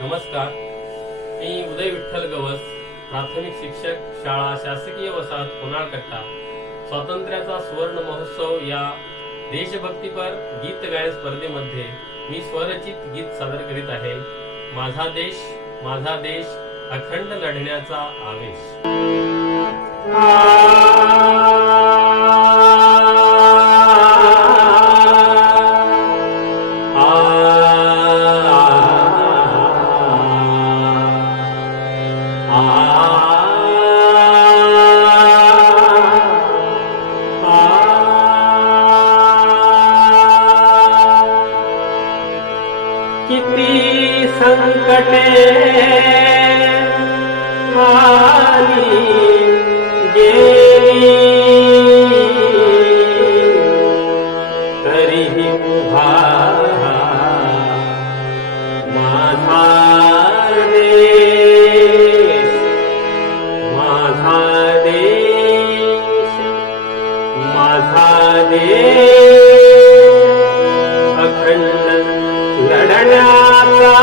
नमस्कार, मी उदय विठ्ठल गवस, प्राथमिक शिक्षक, शाळा शासकीय वसाहत कोणाळकट्टा. स्वातंत्र्याचा सुवर्ण महोत्सव या देशभक्तीपर गीत गायन स्पर्धेमध्ये मी स्वरचित गीत सादर करीत आहे. माझा देश अखंड लढण्याचा आवेश. किती संकटे आली गेली तरीही उभा माझा देश, माझा देश, माझा देश अखंड लढण्याचा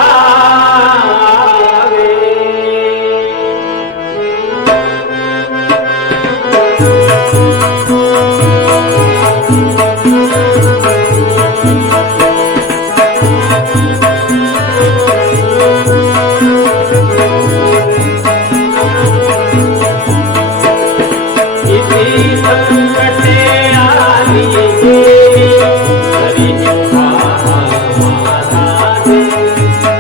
किती संकटे आली गेली तरी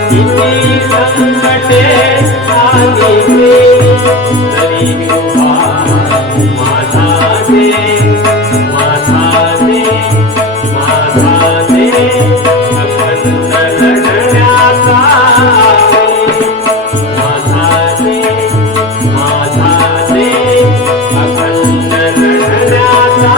किती संकटे आली गेली तरी माझा देश, माझा देश, माझा देश अखंड लढण्याचा माझा देश, माझा देश अखंड लढण्याचा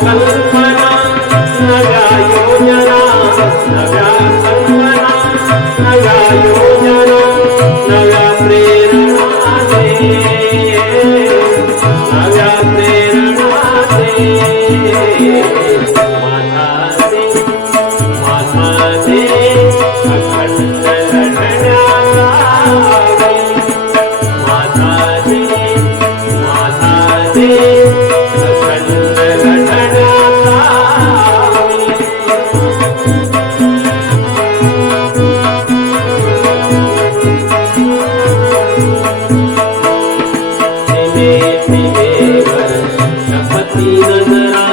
कल्पना नव्या योजना, नव्या कल्पना नव्या योजना, नव्या प्रेरणा दे, नव्या प्रेरणा दे. माझा देश अखंड लढण्याचा माझा देश, माझा देश अखंड लढण्याचा सीमेवर शपथी नजरा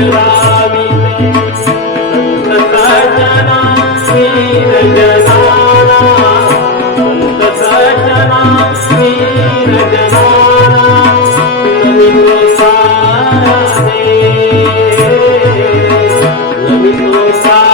रावित संत सजना वीर जनाना संत सजना वीर जनाना नमितो सारा दे नमितो सारा